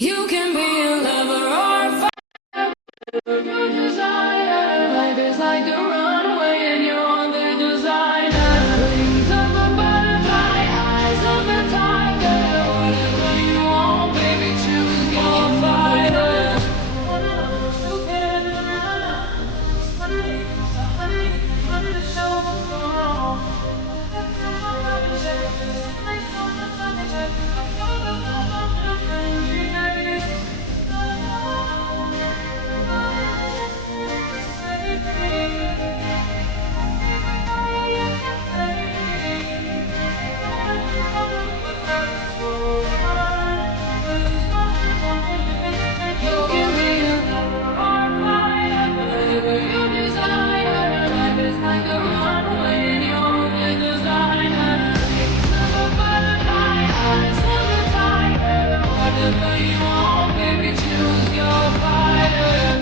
You can be a lover or a fighter. Your desire, life is like a runway, and you're the designer. Wings of a butterfly, eyes of a tiger. Whatever you want, baby, choose your fighter. Whatever you want, baby, choose your fighter.